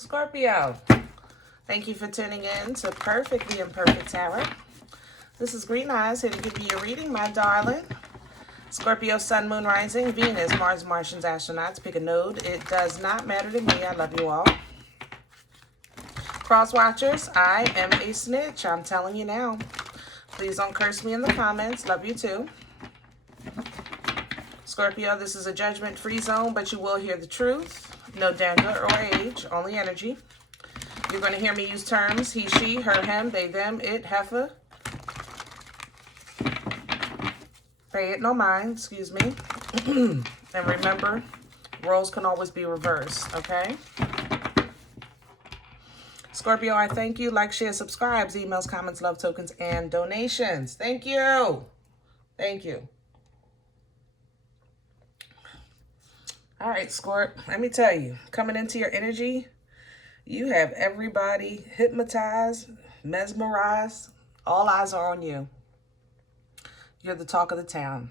Scorpio, thank you for tuning in to Perfectly Imperfect Tarot. This is Green Eyes, here to give you a reading, my darling. Scorpio, Sun, Moon, Rising, Venus, Mars, Martians, Astronauts. Pick a node. It does not matter to me. I love you all. Cross watchers, I am a snitch. I'm telling you now. Please don't curse me in the comments. Love you too. Scorpio, this is a judgment-free zone, but you will hear the truth. No gender or age, only energy. You're going to hear me use terms he, she, her, him, they, them, it, heifer. Pay it no mind, excuse me. And remember, roles can always be reversed, okay? Scorpio, I thank you. Like, share, subscribes, emails, comments, love tokens, and donations. Thank you. Thank you. All right, Scorp, let me tell you, coming into your energy, you have everybody hypnotized, mesmerized. All eyes are on you. You're the talk of the town.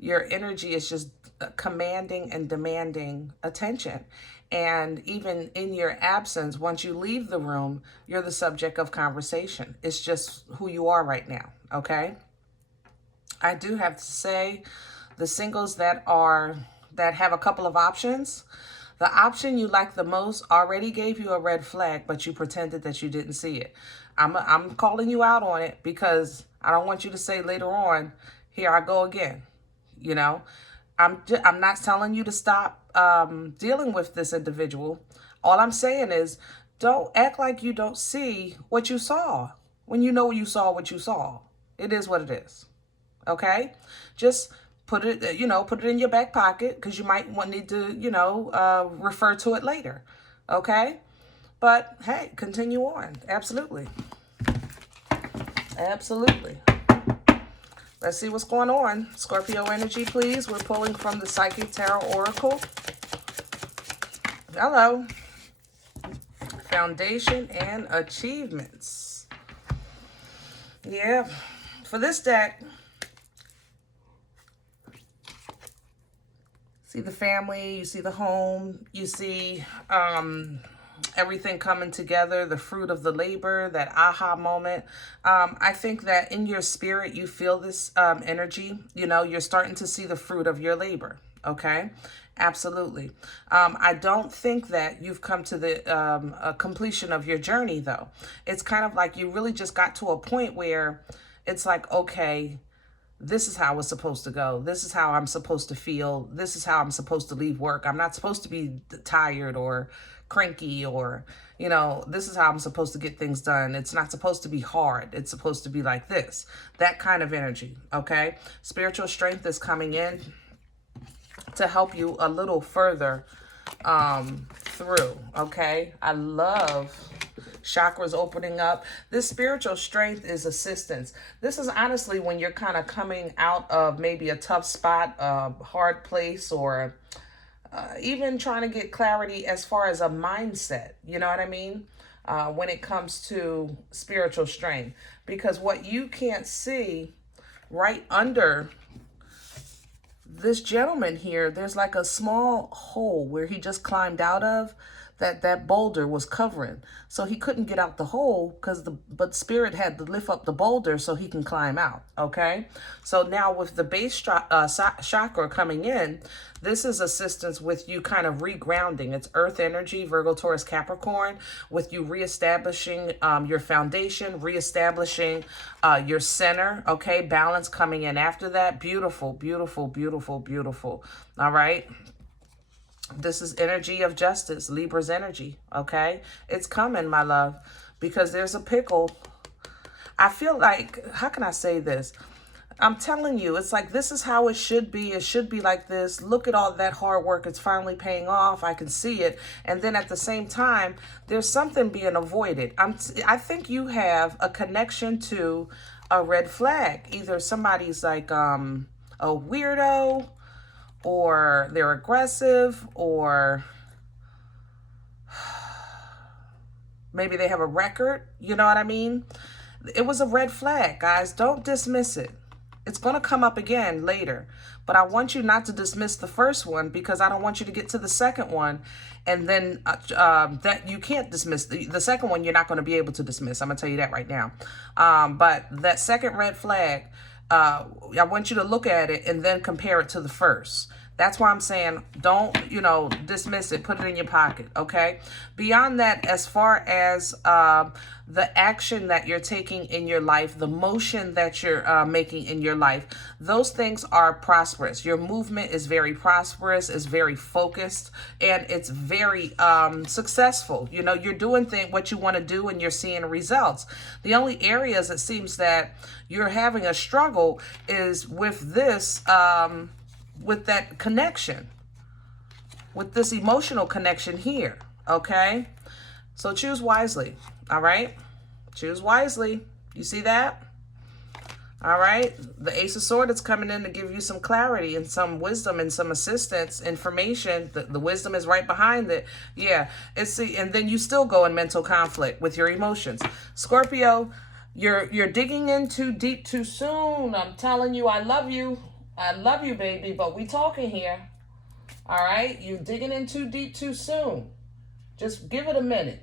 Your energy is just commanding and demanding attention. And even in your absence, once you leave the room, you're the subject of conversation. It's just who you are right now, okay? I do have to say, the singles that have a couple of options, the option you like the most already gave you a red flag, but you pretended that you didn't see it. I'm calling you out on it because I don't want you to say later on, here I go again. You know, I'm not telling you to stop dealing with this individual. All I'm saying is, don't act like you don't see what you saw when you know you saw what you saw. It is what it is. Okay? Just put it in your back pocket because you might need to, refer to it later. Okay? But hey, continue on. Absolutely. Absolutely. Let's see what's going on. Scorpio energy, please. We're pulling from the Psychic Tarot Oracle. Hello. Foundation and achievements. Yeah. For this deck, see the family, you see the home, you see everything coming together, the fruit of the labor, that aha moment. I think that in your spirit, you feel this energy. You know, you're starting to see the fruit of your labor, okay? Absolutely. I don't think that you've come to the completion of your journey, though. It's kind of like you really just got to a point where it's like, okay, this is how it's supposed to go. This is how I'm supposed to feel. This is how I'm supposed to leave work. I'm not supposed to be tired or cranky or, this is how I'm supposed to get things done. It's not supposed to be hard. It's supposed to be like this. That kind of energy, okay? Spiritual strength is coming in to help you a little further through, okay? I love chakras opening up. This spiritual strength is assistance. This is honestly when you're kind of coming out of maybe a tough spot, a hard place, or even trying to get clarity as far as a mindset. You know what I mean? When it comes to spiritual strength. Because what you can't see right under this gentleman here, there's like a small hole where he just climbed out of that boulder was covering. So he couldn't get out the hole but spirit had to lift up the boulder so he can climb out, okay? So now with the base chakra coming in, this is assistance with you kind of regrounding. It's earth energy, Virgo, Taurus, Capricorn, with you reestablishing your foundation, reestablishing your center, okay? Balance coming in after that. Beautiful, beautiful, beautiful, beautiful. All right? This is energy of justice, Libra's energy, okay? It's coming, my love, because there's a pickle. I feel like, how can I say this? I'm telling you, it's like this is how it should be. It should be like this. Look at all that hard work. It's finally paying off. I can see it. And then at the same time, there's something being avoided. I think you have a connection to a red flag. Either somebody's like a weirdo, or they're aggressive, or maybe they have a record. You know what I mean? It was a red flag, guys. Don't dismiss it. It's going to come up again later. But I want you not to dismiss the first one, because I don't want you to get to the second one and then that you can't dismiss. The second one you're not going to be able to dismiss. I'm going to tell you that right now. But that second red flag, I want you to look at it and then compare it to the first. That's why I'm saying don't, dismiss it. Put it in your pocket, okay? Beyond that, as far as the action that you're taking in your life, the motion that you're making in your life, those things are prosperous. Your movement is very prosperous, is very focused, and it's very successful. You're doing what you want to do, and you're seeing results. The only areas it seems that you're having a struggle is with this, with that connection, with this emotional connection here, okay? So choose wisely, all right? Choose wisely. You see that? All right? The Ace of Swords is coming in to give you some clarity and some wisdom and some assistance, information. The wisdom is right behind it. Yeah, and then you still go in mental conflict with your emotions. Scorpio, you're digging in too deep too soon. I'm telling you, I love you. I love you, baby, but we talking here. All right? You're digging in too deep too soon. Just give it a minute.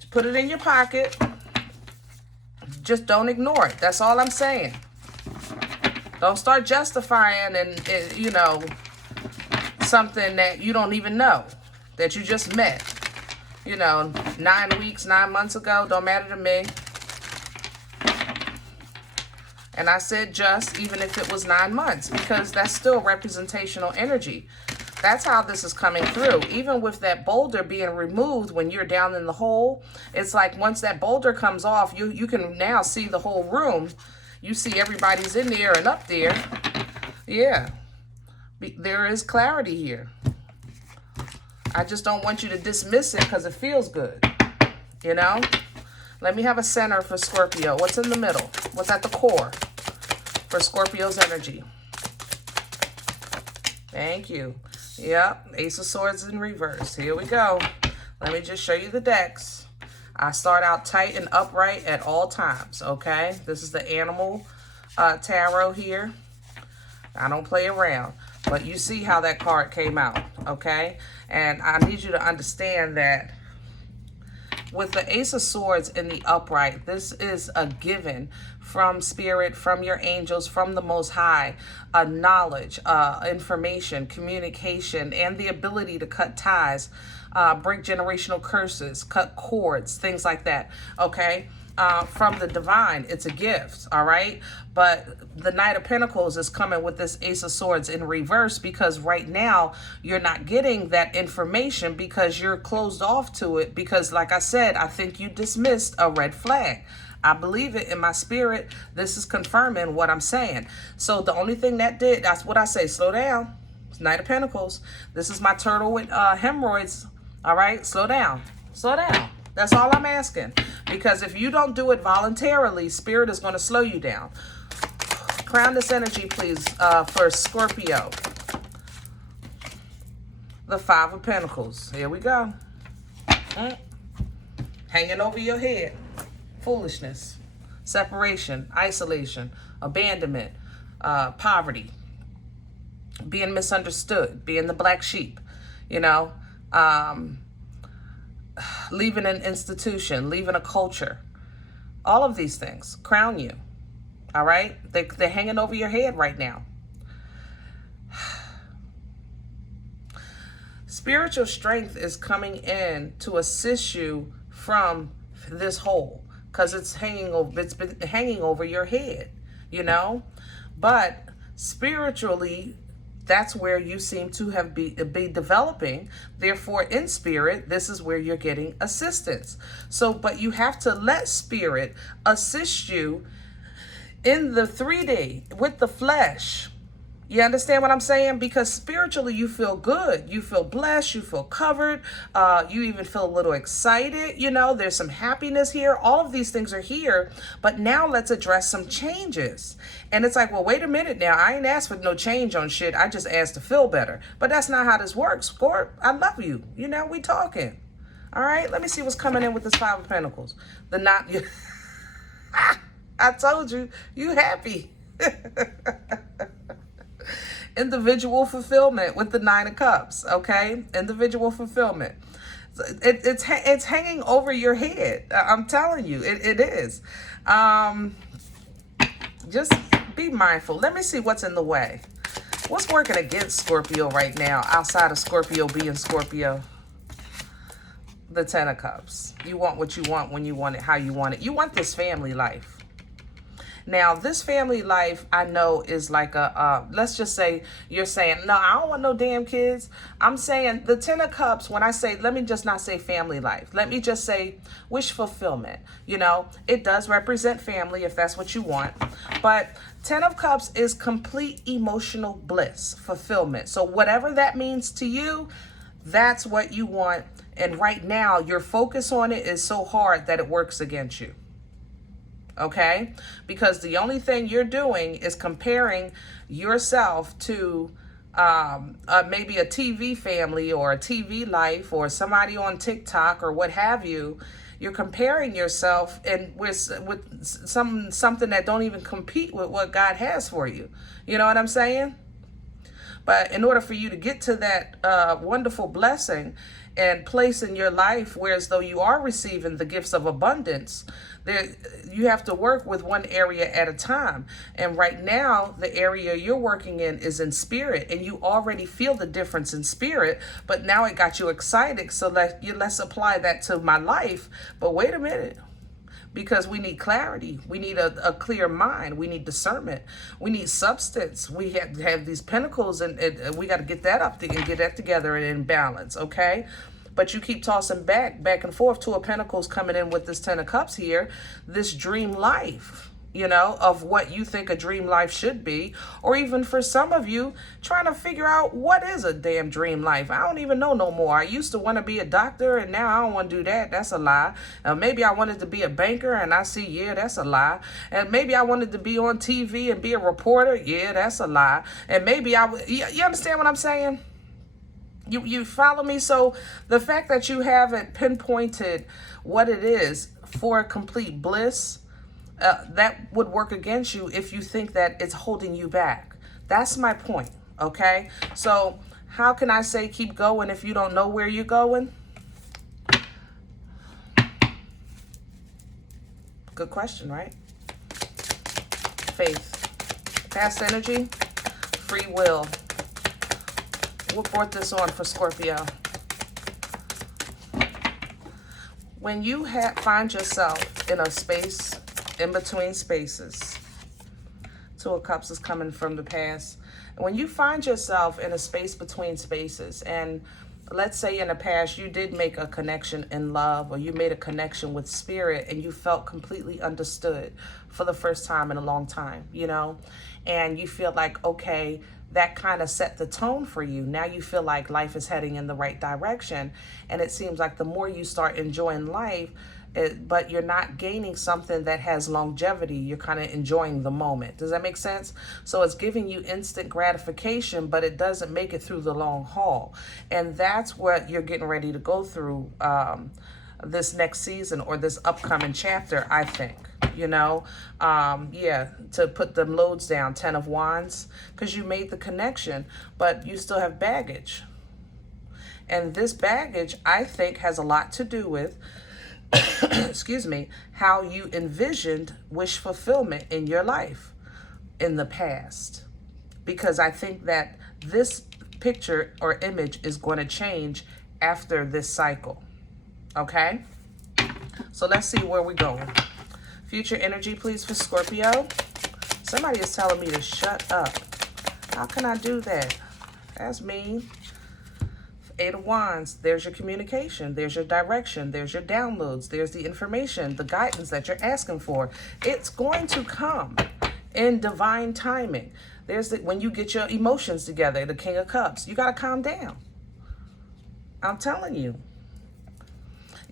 Just put it in your pocket. Just don't ignore it. That's all I'm saying. Don't start justifying and something that you don't even know, that you just met. 9 weeks, 9 months ago. Don't matter to me. And I said just, even if it was 9 months, because that's still representational energy. That's how this is coming through. Even with that boulder being removed when you're down in the hole, it's like once that boulder comes off, you can now see the whole room. You see everybody's in there and up there. Yeah, there is clarity here. I just don't want you to dismiss it because it feels good, Let me have a center for Scorpio. What's in the middle? What's at the core for Scorpio's energy? Thank you. Yep, Ace of Swords in reverse. Here we go. Let me just show you the decks. I start out tight and upright at all times, okay? This is the animal tarot here. I don't play around. But you see how that card came out, okay? And I need you to understand that with the Ace of Swords in the upright, this is a given from Spirit, from your angels, from the Most High, knowledge, information, communication, and the ability to cut ties, break generational curses, cut cords, things like that, okay? From the divine, it's a gift, all right? But the Knight of Pentacles is coming with this Ace of Swords in reverse, because right now you're not getting that information because you're closed off to it, because like I said, I think you dismissed a red flag. I believe it in my spirit. This is confirming what I'm saying. So the only thing that did, that's what I say, slow down. It's Knight of Pentacles. This is my turtle with hemorrhoids, all right? Slow down. Slow down. That's all I'm asking. Because if you don't do it voluntarily, Spirit is going to slow you down. Crown this energy, please, for Scorpio. The Five of Pentacles. Here we go. Hanging over your head. Foolishness. Separation. Isolation. Abandonment. Poverty. Being misunderstood. Being the black sheep. Leaving an institution, leaving a culture, all of these things crown you, all right? They're hanging over your head right now. Spiritual strength is coming in to assist you from this hole, because it's been hanging over your head, but spiritually, that's where you seem to have be developing. Therefore, in spirit, this is where you're getting assistance. So, but you have to let Spirit assist you in the 3D with the flesh. You understand what I'm saying? Because spiritually, you feel good. You feel blessed. You feel covered. You even feel a little excited. There's some happiness here. All of these things are here. But now let's address some changes. And it's like, well, wait a minute now. I ain't asked for no change on shit. I just asked to feel better. But that's not how this works, Scorp. I love you. We talking. All right? Let me see what's coming in with this Five of Pentacles. I told you, you happy. Individual fulfillment with the Nine of Cups, okay? Individual fulfillment. It's hanging over your head. I'm telling you, it is. Just be mindful. Let me see what's in the way. What's working against Scorpio right now, outside of Scorpio being Scorpio? The Ten of Cups. You want what you want when you want it, how you want it. You want this family life. Now, this family life, I know, is like a, let's just say you're saying, no, I don't want no damn kids. I'm saying the Ten of Cups, when I say, let me just not say family life. Let me just say wish fulfillment. You know, it does represent family if that's what you want. But Ten of Cups is complete emotional bliss, fulfillment. So whatever that means to you, that's what you want. And right now, your focus on it is so hard that it works against you. Okay? Because the only thing you're doing is comparing yourself to maybe a TV family or a TV life or somebody on TikTok or what have you. You're comparing yourself and with something that don't even compete with what God has for you. You know what I'm saying? But in order for you to get to that wonderful blessing and place in your life where as though you are receiving the gifts of abundance, you have to work with one area at a time. And right now, the area you're working in is in spirit, and you already feel the difference in spirit, but now it got you excited. So let's apply that to my life. But wait a minute. Because we need clarity. We need a clear mind. We need discernment. We need substance. We have to have these pentacles, and we got to get that up and get that together and in balance, okay? But you keep tossing back and forth. Two of Pentacles coming in with this Ten of Cups here. This dream life, you know, of what you think a dream life should be. Or even for some of you, trying to figure out what is a damn dream life. I don't even know no more. I used to want to be a doctor, and now I don't want to do that. That's a lie. Maybe I wanted to be a banker, and I see, yeah, that's a lie. And maybe I wanted to be on TV and be a reporter. Yeah, that's a lie. And maybe you understand what I'm saying? You follow me? So the fact that you haven't pinpointed what it is for complete bliss, that would work against you if you think that it's holding you back. That's my point, okay? So how can I say keep going if you don't know where you're going? Good question, right? Faith, past energy, free will. What brought this on for Scorpio? When you find yourself in a space, in between spaces, Two of Cups is coming from the past. When you find yourself in a space between spaces, and let's say in the past you did make a connection in love, or you made a connection with spirit, and you felt completely understood for the first time in a long time, you know, and you feel like, okay, that kind of set the tone for you. Now you feel like life is heading in the right direction. And it seems like the more you start enjoying life, but you're not gaining something that has longevity, you're kind of enjoying the moment. Does that make sense? So it's giving you instant gratification, but it doesn't make it through the long haul. And that's what you're getting ready to go through this next season, or this upcoming chapter, I think. You know, yeah, to put the loads down, 10 of Wands, because you made the connection, but you still have baggage. And this baggage, I think, has a lot to do with, excuse me, how you envisioned wish fulfillment in your life in the past. Because I think that this picture or image is going to change after this cycle. Okay? So let's see where we're going. Future energy, please, for Scorpio. Somebody is telling me to shut up. How can I do that? That's mean. Eight of Wands, there's your communication. There's your direction. There's your downloads. There's the information, the guidance that you're asking for. It's going to come in divine timing. There's when you get your emotions together, the King of Cups. You got to calm down. I'm telling you.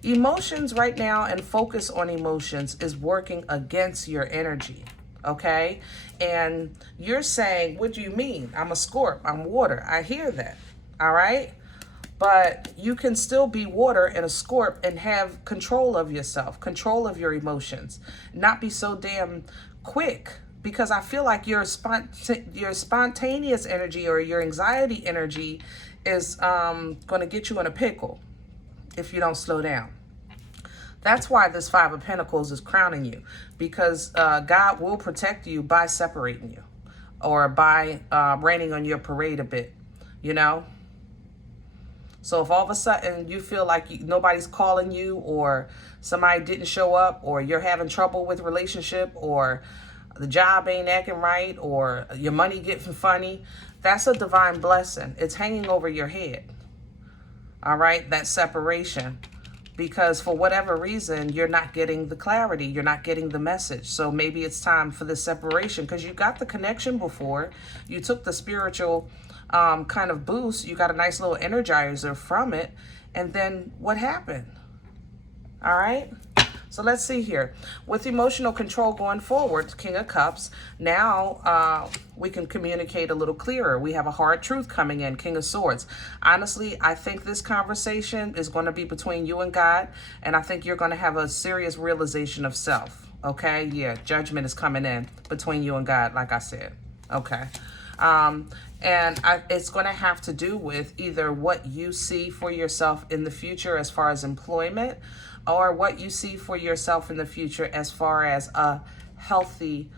Emotions right now, and focus on emotions, is working against your energy, okay? And you're saying, what do you mean? I'm a Scorp, I'm water. I hear that, all right? But you can still be water and a Scorp and have control of yourself, control of your emotions, not be so damn quick because I feel like your spontaneous energy or your anxiety energy is going to get you in a pickle if you don't slow down. That's why this Five of Pentacles is crowning you, because God will protect you by separating you or by raining on your parade a bit, you know? So if all of a sudden you feel like nobody's calling you, or somebody didn't show up, or you're having trouble with relationship, or the job ain't acting right, or your money getting funny, that's a divine blessing. It's hanging over your head. All right, that separation. Because for whatever reason, you're not getting the clarity. You're not getting the message. So maybe it's time for this separation, because you got the connection before. You took the spiritual kind of boost. You got a nice little energizer from it. And then what happened? All right. So let's see here. With emotional control going forward, King of Cups, now we can communicate a little clearer. We have a hard truth coming in, King of Swords. Honestly, I think this conversation is going to be between you and God, and I think you're going to have a serious realization of self, okay? Yeah, judgment is coming in between you and God, like I said, okay? It's going to have to do with either what you see for yourself in the future as far as employment, or what you see for yourself in the future as far as a healthy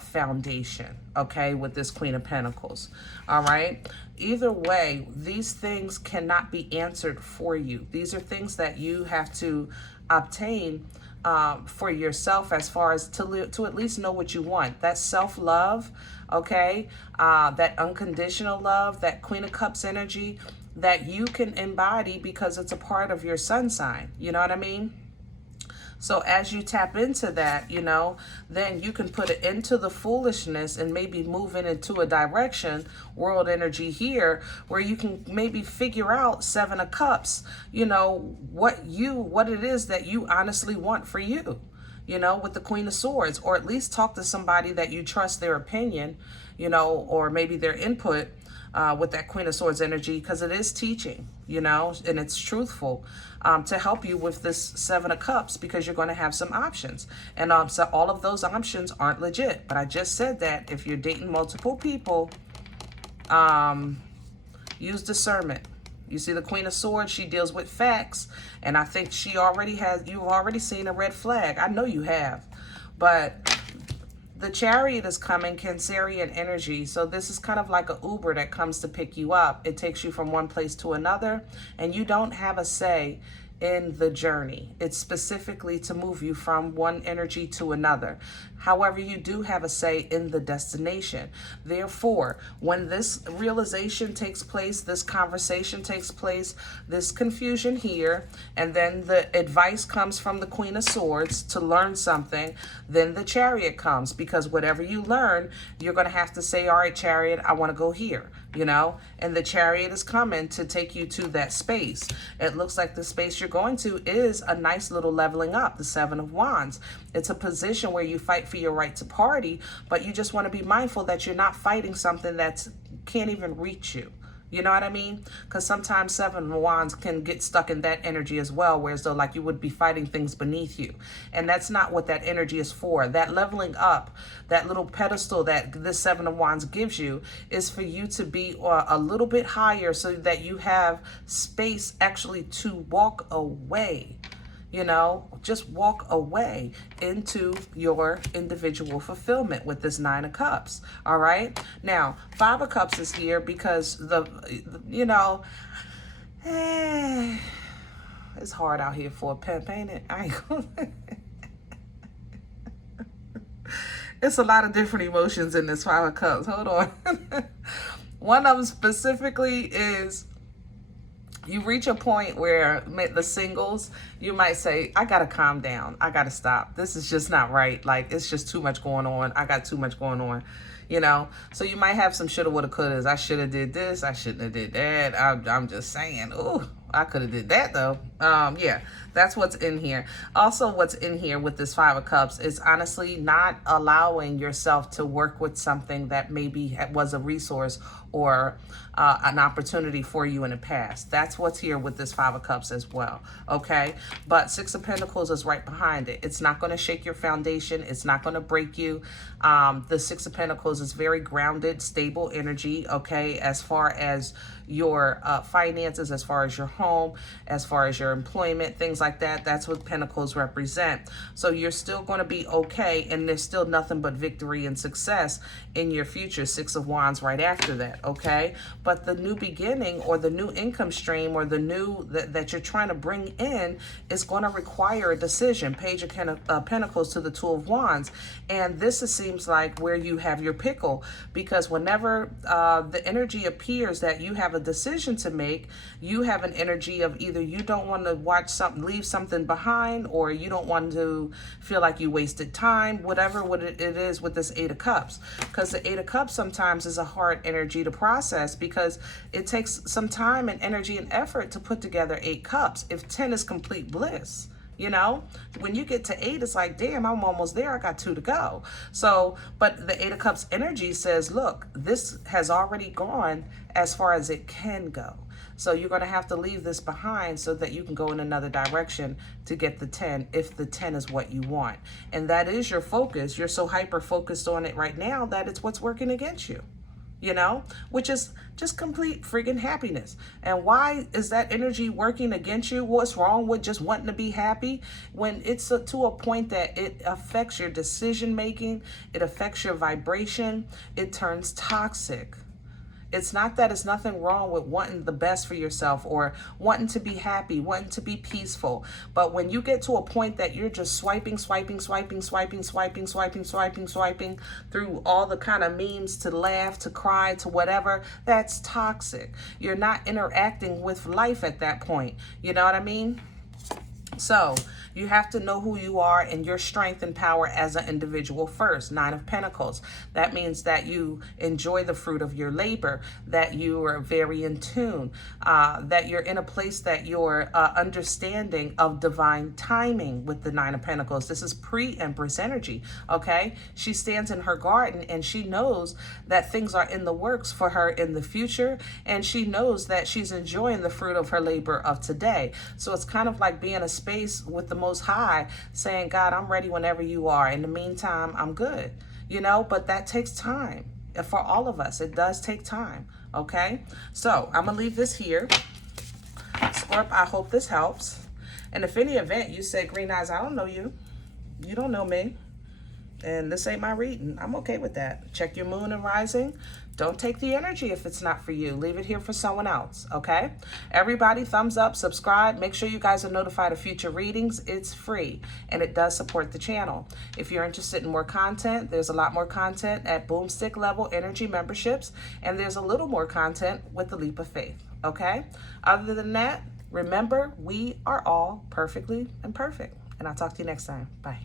foundation, okay, with this Queen of Pentacles, all right? Either way, these things cannot be answered for you. These are things that you have to obtain for yourself, as far as to at least know what you want. That self-love, okay, that unconditional love, that Queen of Cups energy, that you can embody because it's a part of your sun sign. You know what I mean? So as you tap into that, you know, then you can put it into the foolishness and maybe move it into a direction, world energy here, where you can maybe figure out Seven of Cups, you know, what it is that you honestly want for you, you know, with the Queen of Swords, or at least talk to somebody that you trust their opinion, you know, or maybe their input with that Queen of Swords energy, because it is teaching, you know, and it's truthful to help you with this Seven of Cups, because you're going to have some options. And so all of those options aren't legit. But I just said that if you're dating multiple people, use discernment. You see the Queen of Swords, she deals with facts. And I think you've already seen a red flag. I know you have. But the Chariot is coming, Cancerian energy. So this is kind of like an Uber that comes to pick you up. It takes you from one place to another, and you don't have a say in the journey. It's specifically to move you from one energy to another. However, you do have a say in the destination. Therefore, when this realization takes place, this conversation takes place, this confusion here, and then the advice comes from the Queen of Swords to learn something, then the Chariot comes, because whatever you learn, you're going to have to say, all right, Chariot, I want to go here, you know, and the Chariot is coming to take you to that space. It looks like the space you're going to is a nice little leveling up, the Seven of Wands. It's a position where you fight for your right to party, but you just want to be mindful that you're not fighting something that can't even reach you. You know what I mean? Because sometimes Seven of Wands can get stuck in that energy as well, whereas though like you would be fighting things beneath you. And that's not what that energy is for. That leveling up, that little pedestal that this Seven of Wands gives you, is for you to be a little bit higher so that you have space actually to walk away. You know, just walk away into your individual fulfillment with this Nine of Cups. All right. Now, Five of Cups is here because you know, it's hard out here for a pimp, ain't it? I ain't gonna... It's a lot of different emotions in this Five of Cups. Hold on. One of them specifically is, you reach a point where the singles, you might say, I got to calm down. I got to stop. This is just not right. Like, it's just too much going on. I got too much going on, you know? So you might have some shoulda, woulda, couldas. I should have did this. I shouldn't have did that. I'm just saying, ooh, I could have did that though. Yeah, that's what's in here. Also, what's in here with this Five of Cups is honestly not allowing yourself to work with something that maybe was a resource or an opportunity for you in the past. That's what's here with this Five of Cups as well, okay? But Six of Pentacles is right behind it. It's not going to shake your foundation. It's not going to break you. The Six of Pentacles is very grounded, stable energy, okay, as far as your finances, as far as your home, as far as your employment, things like that. That's what Pentacles represent. So you're still going to be okay, and there's still nothing but victory and success in your future. Six of Wands right after that, okay? But the new beginning or the new income stream or the new that you're trying to bring in is going to require a decision. Page of Pentacles to the Two of Wands. And this seems like where you have your pickle, because whenever the energy appears that you have a decision to make, you have an energy of either you don't want to watch something, leave something behind, or you don't want to feel like you wasted time, whatever it is with this Eight of Cups. Because the Eight of Cups sometimes is a hard energy to process, because it takes some time and energy and effort to put together 8 cups. If 10 is complete bliss, you know, when you get to 8, it's like, damn, I'm almost there. I got 2 to go. So, but the Eight of Cups energy says, look, this has already gone as far as it can go. So you're going to have to leave this behind so that you can go in another direction to get the 10, if the 10 is what you want. And that is your focus. You're so hyper focused on it right now that it's what's working against you, you know, which is just complete friggin' happiness. And why is that energy working against you? What's wrong with just wanting to be happy when it's to a point that it affects your decision making, it affects your vibration, it turns toxic. It's not that it's nothing wrong with wanting the best for yourself or wanting to be happy, wanting to be peaceful. But when you get to a point that you're just swiping through all the kind of memes to laugh, to cry, to whatever, that's toxic. You're not interacting with life at that point. You know what I mean? So you have to know who you are and your strength and power as an individual first. Nine of Pentacles. That means that you enjoy the fruit of your labor, that you are very in tune, that you're in a place that you're understanding of divine timing with the Nine of Pentacles. This is pre-Empress energy, okay? She stands in her garden and she knows that things are in the works for her in the future, and she knows that she's enjoying the fruit of her labor of today. So it's kind of like being in a space with the Most High, saying, God, I'm ready whenever you are. In the meantime, I'm good, you know, but that takes time. For all of us, it does take time, okay? So I'm gonna leave this here. Scorp, I hope this helps. And if any event you say, Green Eyes, I don't know you, you don't know me, and this ain't my reading, I'm okay with that. Check your moon and rising. Don't take the energy if it's not for you. Leave it here for someone else, okay? Everybody, thumbs up, subscribe. Make sure you guys are notified of future readings. It's free, and it does support the channel. If you're interested in more content, there's a lot more content at Boomstick level energy memberships, and there's a little more content with the Leap of Faith, okay? Other than that, remember, we are all perfectly imperfect. And I'll talk to you next time. Bye.